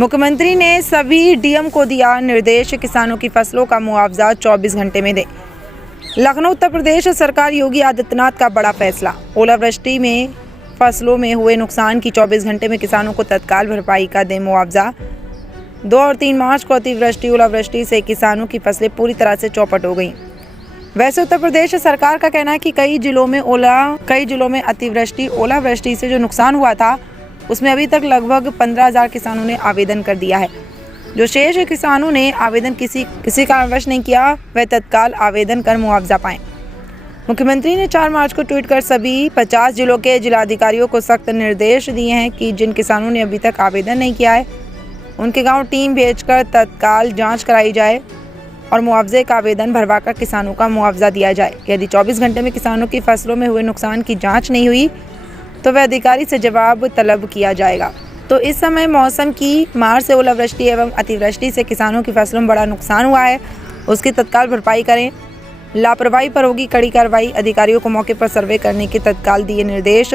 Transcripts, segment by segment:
मुख्यमंत्री ने सभी डीएम को दिया निर्देश, किसानों की फसलों का मुआवजा 24 घंटे में दे। लखनऊ उत्तर प्रदेश सरकार योगी आदित्यनाथ का बड़ा फैसला। ओलावृष्टि में फसलों में हुए नुकसान की 24 घंटे में किसानों को तत्काल भरपाई का दे मुआवजा। 2 और 3 मार्च को अतिवृष्टि ओलावृष्टि से किसानों की फसलें पूरी तरह से चौपट हो गईं। वैसे उत्तर प्रदेश सरकार का कहना है कि कई जिलों में अतिवृष्टि ओलावृष्टि से जो नुकसान हुआ था उसमें अभी तक लगभग 15,000 किसानों ने आवेदन कर दिया है। जो शेष किसानों ने आवेदन किसी कारणवश नहीं किया, वह तत्काल आवेदन कर मुआवजा पाएं। मुख्यमंत्री ने 4 मार्च को ट्वीट कर सभी 50 जिलों के जिलाधिकारियों को सख्त निर्देश दिए हैं कि जिन किसानों ने अभी तक आवेदन नहीं किया है उनके गांव टीम भेजकर तत्काल जांच कराई जाए और मुआवजे का आवेदन भरवाकर किसानों का मुआवजा दिया जाए। यदि 24 घंटे में किसानों की फसलों में हुए नुकसान की जाँच नहीं हुई तो वह अधिकारी से जवाब तलब किया जाएगा। तो इस समय मौसम की मार से ओलावृष्टि एवं अतिवृष्टि से किसानों की फसलों में बड़ा नुकसान हुआ है, उसकी तत्काल भरपाई करें। लापरवाही पर होगी कड़ी कार्रवाई। अधिकारियों को मौके पर सर्वे करने के तत्काल दिए निर्देश।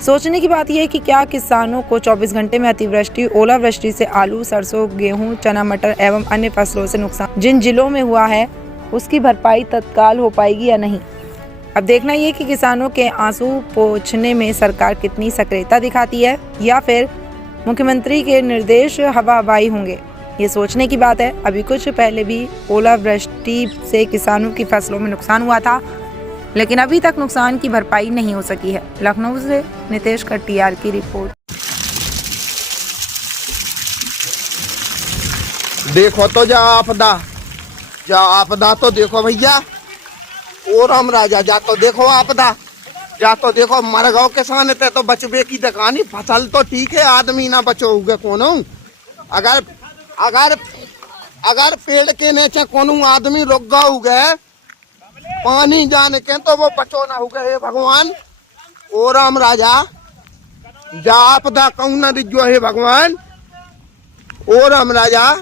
सोचने की बात यह है कि क्या किसानों को 24 घंटे में अतिवृष्टि ओलावृष्टि से आलू, सरसों, गेहूं, चना, मटर एवं अन्य फसलों से नुकसान जिन जिलों में हुआ है उसकी भरपाई तत्काल हो पाएगी या नहीं। अब देखना ये कि किसानों के आंसू पोंछने में सरकार कितनी सक्रियता दिखाती है या फिर मुख्यमंत्री के निर्देश हवा हवाई होंगे, ये सोचने की बात है। अभी कुछ पहले भी ओलावृष्टि से किसानों की फसलों में नुकसान हुआ था, लेकिन अभी तक नुकसान की भरपाई नहीं हो सकी है। लखनऊ से नितेश कटियार की रिपोर्ट। देखो तो जा आपदा तो देखो भैया, ओ राम राजा जा तो देखो आपदा, जा तो देखो मर गओ किसान ते तो बचबे की दकानी। फसल तो ठीक है, आदमी ना बचोगे कोनो। अगर अगर अगर पेड़ के नीचे कोनो आदमी रुक गओ गए पानी जाने के तो वो बचो ना हो गए। भगवान ओ राम राजा जा आपदा कहूँ ना दिजो हे भगवान। ओ राम राजा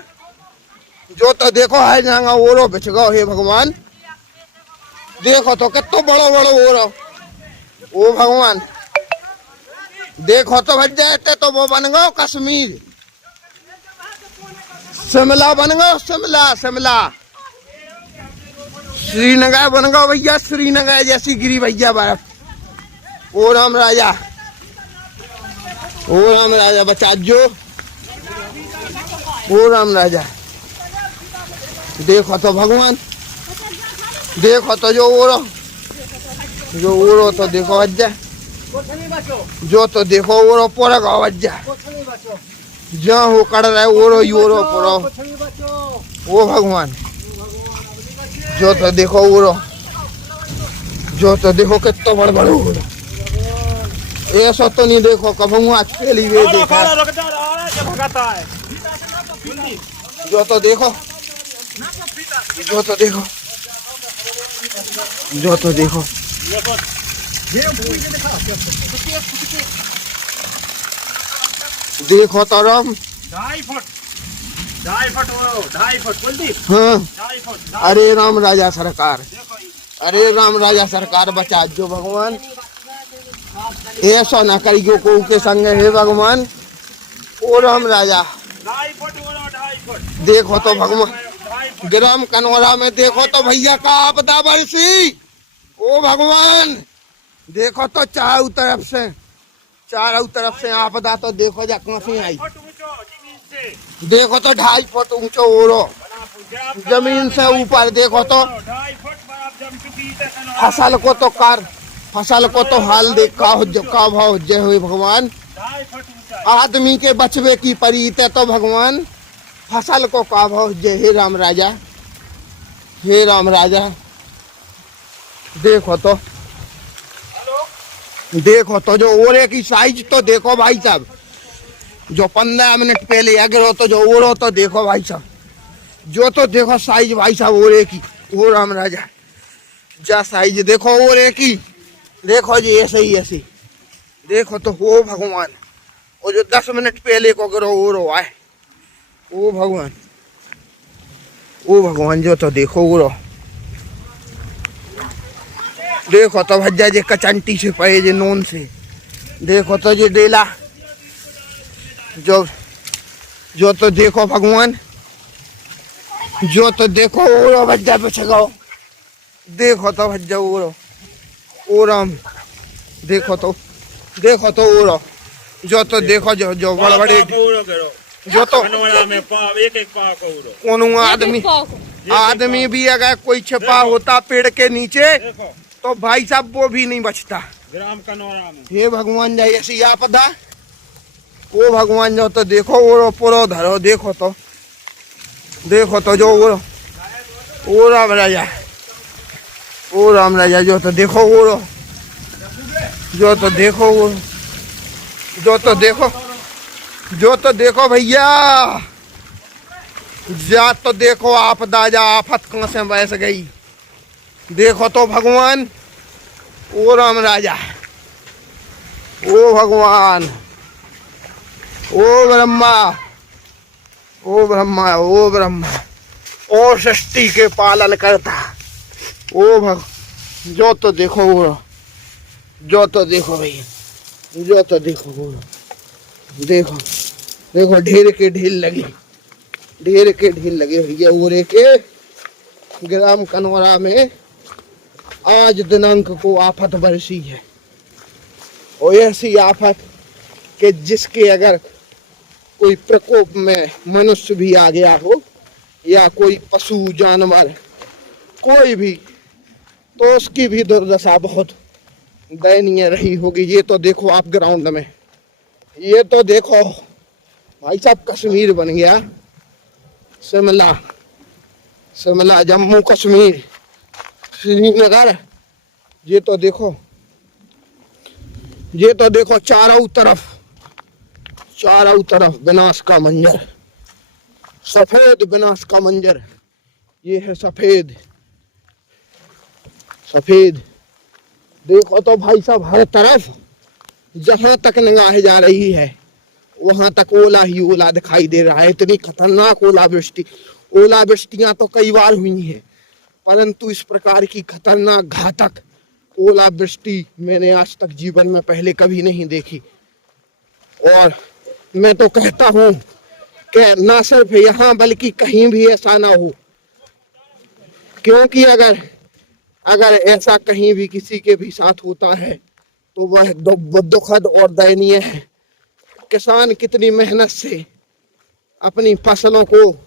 जो तो देखो है जाएगा ओरो बिछ गओ हे भगवान। देखो तो कितो बड़ो बड़ो ओरो, ओ भगवान देखो तो बच जाते तो वो बन गओ कश्मीर, शिमला बन गओ, शिमला श्रीनगर बन गओ भैया, श्रीनगर जैसी गिरी भैया बर्फ। ओ राम राजा बचा जो, ओ राम राजा देखो तो भगवान, देखो तो जो ओरो तो देखो वज्जा, जो तो देखो ओरो पूरा गाँव वज्जा जहाँ हो कड़ रहा है ओरो यूरो पूरा। ओ भगवान जो तो देखो ओरो, जो तो देखो कितना बड़ बड़ ओरो। ऐसा तो नहीं देखो कभी आज पहली वे देखा। जो तो देखो, जो तो देखो, जो तो देखो देखो तो राम 2.5 फुट हाँ। अरे राम राजा सरकार, अरे राम राजा सरकार बचा जो भगवान। ऐसा ना करियो को के संग है भगवान। ओ राम राजा देखो तो भगवान, ग्राम कनौरा में देखो तो भैया का आपदा बरसी। ओ भगवान देखो तो चारों तरफ से आपदा तो देखो जा कहाँ से आई। देखो तो 2.5 फुट ऊंचो ओरो जमीन से ऊपर। देखो तो फसल को तो हाल देख का भाव जय हुए भगवान। आदमी के बचवे की परीत है तो भगवान फसल को का भाव जय। हे राम राजा, हे राम राजा देखो तो जो ओरे की साइज तो देखो भाई साहब। जो 15 मिनट पहले अगरो तो जो ओरो तो देखो भाई साहब, जो तो देखो साइज भाई साहब ओरे की। ओ राम राजा जा साइज देखो ओरे की, देखो जी ऐसे देखो तो हो भगवान। वो जो 10 मिनट पहले को अगरो ओरो आए, ओ भगवान जो तो देखो ओरो। देखो तो भज्जा जे कचंटी से पे जे नोन से। देखो तो जे डेला जो जो तो देखो भगवान, जो तो देखो ओरो भज्जा पीछे गाओ, देखो तो भज्जा ओरो ओरम, देखो तो ओरो, जो तो देखो जो बड़े बड़े जो तो कोनो आदमी भी अगर कोई छिपा होता पेड़ के नीचे तो भाई साहब वो भी नहीं बचता। ग्राम कनौरा में हे भगवान जाए ऐसी आपदा, ओ भगवान जो तो देखो ओरो पुरो धरो, देखो तो जो ओ राम राजा, ओ राम राजा, जो तो देखो ओरो, जो तो देखो ओरो, जो तो देखो भैया, जा तो देखो आपदा, जा आफत कहाँ से बस गई, देखो तो भगवान, ओ राम राजा, ओ भगवान, ओ ब्रह्मा, ओ ब्रह्मा, ओ ब्रह्मा, ओ सृष्टि के पालन करता, ओ जो तो देखो वो, जो तो देखो भैया, जो तो देखो वो, देखो ढेर के ढील लगी भैया ओरे के ग्राम कनौरा में आज दिनांक को आफत बरसी है। और ऐसी आफत कि जिसके अगर कोई प्रकोप में मनुष्य भी आ गया हो या कोई पशु जानवर कोई भी, तो उसकी भी दुर्दशा बहुत दयनीय रही होगी। ये तो देखो आप ग्राउंड में, ये तो देखो भाई साहब कश्मीर बन गया, शिमला जम्मू कश्मीर श्रीनगर, ये तो देखो चारों तरफ विनाश का मंजर, सफेद विनाश का मंजर, ये है सफेद, देखो तो भाई साहब हर तरफ जहां तक निगाह जा रही है वहां तक ओला ही ओला दिखाई दे रहा है। इतनी खतरनाक ओलावृष्टियां तो कई बार हुई हैं, परंतु इस प्रकार की खतरनाक घातक ओलावृष्टि मैंने आज तक जीवन में पहले कभी नहीं देखी। और मैं तो कहता हूं कि ना सिर्फ यहाँ बल्कि कहीं भी ऐसा ना हो, क्योंकि अगर ऐसा कहीं भी किसी के भी साथ होता है तो वह दुखद और दयनीय है। किसान कितनी मेहनत से अपनी फसलों को